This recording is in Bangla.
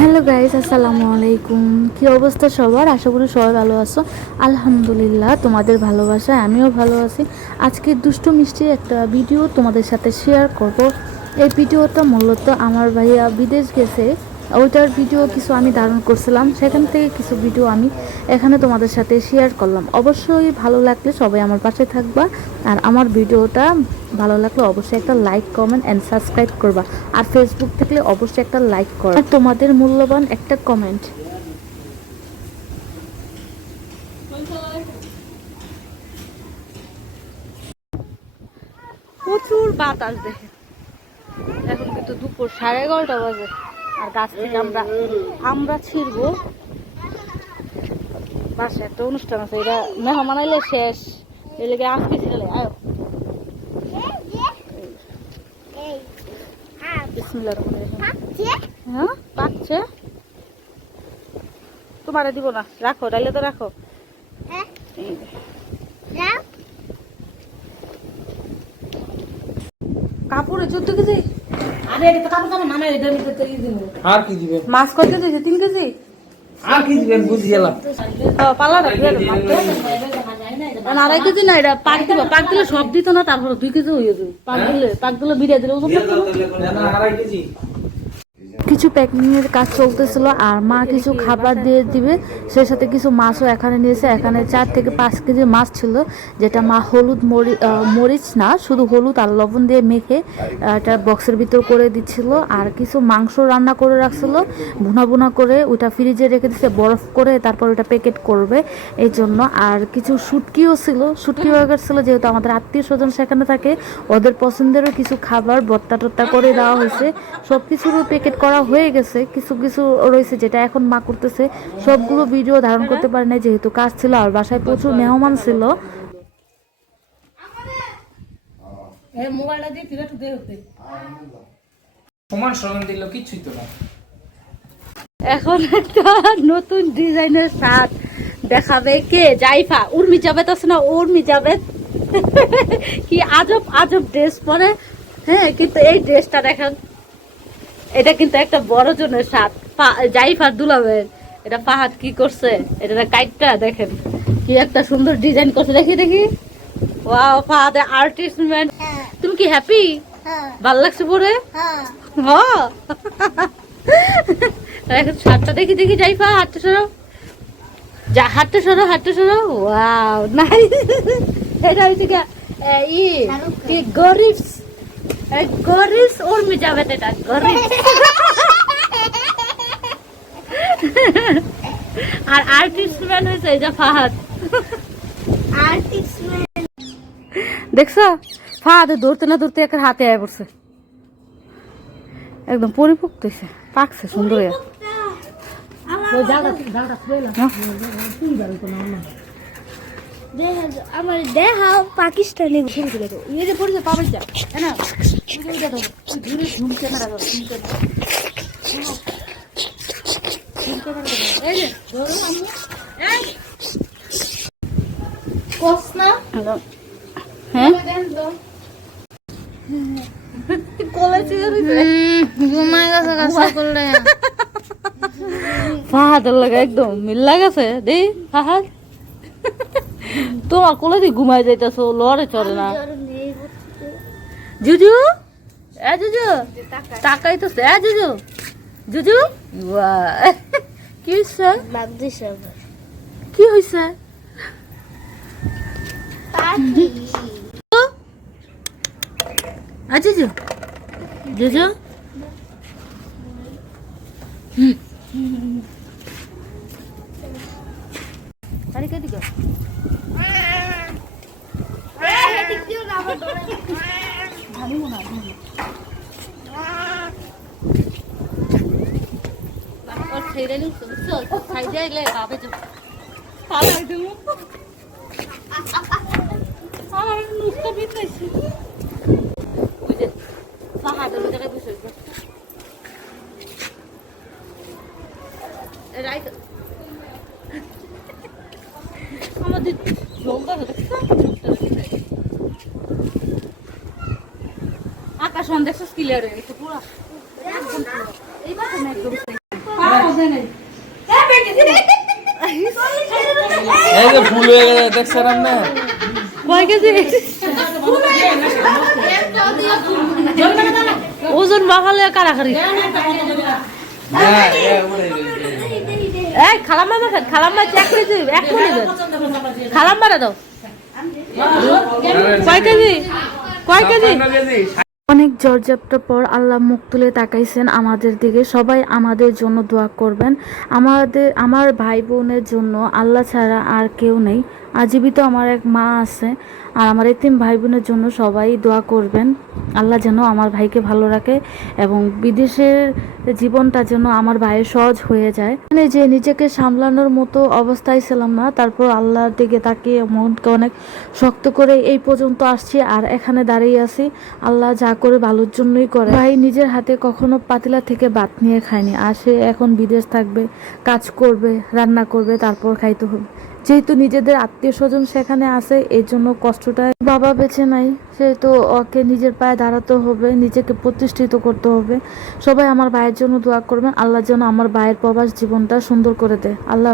হ্যালো গাইস, আসসালামু আলাইকুম। কি অবস্থা সবার? আশা করি সবাই ভালো আছো। আলহামদুলিল্লাহ, তোমাদের ভালোবাসায় আমিও ভালো আছি। আজকে দুষ্টু মিষ্টি একটা ভিডিও তোমাদের সাথে শেয়ার করব। এই ভিডিওটা মূলত আমার ভাইয়া বিদেশ গেছে। ওইটার ভিডিও কিছু আমি ধারণ করছিলাম, সেখান থেকে কিছু ভিডিও আমি এখানে তোমাদের সাথে শেয়ার করলাম। অবশ্যই ভালো লাগলে সবাই আমার পাশে থাকবা, আর আমার ভিডিওটা ভালো লাগলে অবশ্যই একটা লাইক কমেন্ট অ্যান্ড সাবস্ক্রাইব করবা। আর ফেসবুক থাকলে অবশ্যই একটা লাইক করো। তোমাদের মূল্যবান একটা কমেন্ট প্রচুর বাতাস দেখে। এখন কিন্তু দুপুর সাড়ে এগারোটা বাজে। আর গাছ থেকে আমরা আমরা ছিড়বো। বাসে একটা অনুষ্ঠান আছে, এটা মেহমান আইলে শেষ। এই লেগে আজকে ছিড়লে আয়ো। হ্যাঁ পাকছে? তোমারে দিব না, রাখো, ডাইলে তো রাখো। কাপড়ে চোদ্দ কেজি আরে কি দিবেন? মাছ কত দিয়েছে? তিন কেজি? আর কি দিবেন? বুঝি পালা আড়াই কেজি না এটা পাক দিব। পাক দিলে সব দিত না তারপরে দুই কেজি হয়ে যাবে। পাক দিলে পাক দিলে বিরিয়া দিলে ওজন কত? না আড়াই কেজি। কিছু প্যাকিং এর কাজ চলতেছিল আর মা কিছু খাবার দিয়ে দিবে। সেই সাথে কিছু মাছও এখানে নিয়েছে এখানে চার থেকে পাঁচ কেজি মাছ ছিল, যেটা মা হলুদ মরি মরিচ না, শুধু হলুদ আর লবণ দিয়ে মেখে এটা বক্সের ভিতর করে দিচ্ছিল। আর কিছু মাংস রান্না করে রাখছিল, ভুনা ভুনা করে, ওইটা ফ্রিজে রেখে দিচ্ছে বরফ করে, তারপর ওইটা প্যাকেট করবে। এই জন্য আর কিছু শুটকিও ছিল, শুটকি বার্গার ছিল, যেহেতু আমাদের আত্মীয় স্বজন সেখানে থাকে, ওদের পছন্দেরও কিছু খাবার বত্তা টত্তা করে দেওয়া হয়েছে। সব কিছুরও প্যাকেট করা হয়ে গেছে কিছু কিছু রয়েছে যেটা এখন মা করতেছে। সবগুলো ভিডিও ধারণ করতে পারে না যেহেতু কাজ ছিল আর বাসায় প্রচুর মেহমান ছিল। এই মোবাইলটা দিয়ে তুই একটু দে হতে সমান সমান দিল কিচ্ছুই তো না। এখন একটা নতুন ডিজাইনের শার্ট দেখাবে কে? জাইফা উর্মি আছে না? উর্মি জাবেদ কি আজব আজব ড্রেস পরে। হ্যাঁ কিন্তু এই ড্রেসটা দেখেন। এটা কিন্তু একটা বড় জনের শার্ট জাইফার দুলাবের এটা ফাহাদ কি করছে? এটা কাইটটা দেখেন। কি একটা সুন্দর ডিজাইন করছে। দেখি দেখি। ওয়াও ফাহাদের আর্টিস্ট ম্যান তুমি কি হ্যাপি ভালো লাগছে পরে? হ্যাঁ। এখন শার্টটা দেখি দেখি যাইফা হাঁটতে সরো। যা হাঁটতে সরো হাঁটতে সরো। ওয়াও নাই এটা হচ্ছে কি ই কি যাবে তো এটা গরিব। আর আর্টিস্ট ম্যান হয়েছে এই যে ফাহাদ। দেখছ? ফাহাদে ধরতে না ধরতে একটা হাতে আয় পড়ছে। একদম পরিপক্ত হয়েছে পাকছে সুন্দর আমার দেখাও পাকিস্তানি। এই যে পড়ছে পাবে যা। হ্যাঁ না ধরো। ঝুম ক্যামেরা ধরো ঝুম ক্যামেরা দেই তোমার কোলে ঘুমাই যাইতেছো লড়ে চড়ে না জুজু এ জুজু তাকাই তো এ জুজু জুজু কি বাদ কি হইছে আ জুজু আরে রাইট আমাদের জলটা দেখছ আকাশ অন দেখছ ক্লিয়ার হয়ে গেছে পুরো। একদম পুরো। এইবার তো না একদম এই যে ফুল হয়ে গেছে দেখছেন আপনি কয় কেজি ওজন বাগালে কারাকারি। এই খালাম্মা দেখেন খালাম্মা চেক করে এক মিনিট। খালাম্মারা দাও। কয় কেজি? কয় কেজি? অনেক জর্জাপটার পর আল্লাহ মুখ তুলে তাকাইছেন আমাদের দিকে। সবাই আমাদের জন্য দোয়া করবেন। আমাদের, আমার ভাই বোনের জন্য আল্লাহ ছাড়া আর কেউ নেই। আজীবিত আমার এক মা আছে আর আমার এতিম ভাই বোনের জন্য সবাই দোয়া করবেন। আল্লাহ যেন আমার ভাইকে ভালো রাখে এবং বিদেশের জীবনটা যেন আমার ভাইয়ের সহজ হয়ে যায়। মানে যে নিজেকে সামলানোর মতো অবস্থায় ছিলাম না, তারপর আল্লাহর দিকে তাকিয়ে মনকে অনেক শক্ত করে এই পর্যন্ত আসছি আর এখানে দাঁড়িয়ে আছি। আল্লাহ যা করে ভালোর জন্যই করে। ভাই নিজের হাতে কখনো পাতিলা থেকে ভাত নিয়ে খায়নি। আর সে এখন বিদেশ থাকবে, কাজ করবে, রান্না করবে, তারপর খাইতে হবে। যেহেতু নিজেদের আত্মীয় স্বজন সেখানে আছে এই জন্য কষ্টটা বাবা বেছে নাই। সেহেতু ওকে নিজের পায়ে দাঁড়াতে হবে, নিজেকে প্রতিষ্ঠিত করতে হবে। সবাই আমার ভাইয়ের জন্য দোয়া করবেন। আল্লাহ যেন আমার ভাইয়ের প্রবাস জীবনটা সুন্দর করে দেয়। আল্লাহ